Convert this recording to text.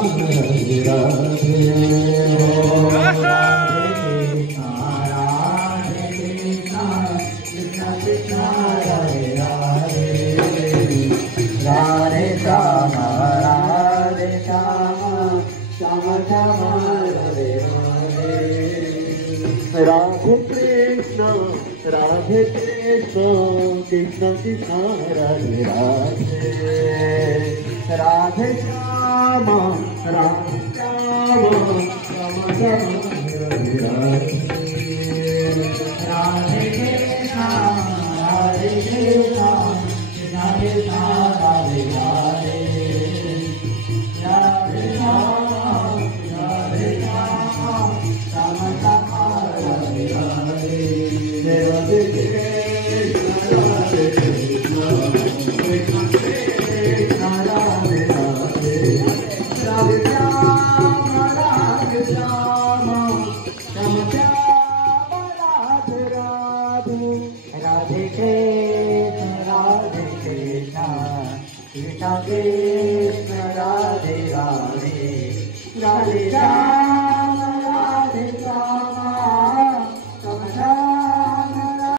Radhe Radhe. Radhe Krishna Radhe Krishna Krishna Krishna Radhe Radhe. Radhe Shyam Radhe Shyam Shyam Shyam Radhe Radhe. Radhe Krishna Radhe Krishna Krishna Krishna Radhe Radhe. Radhe Shyam Radhe Shyam Shyam Shyam Radhe Krishna Krishna Krishna Radhe Radhe. Radhe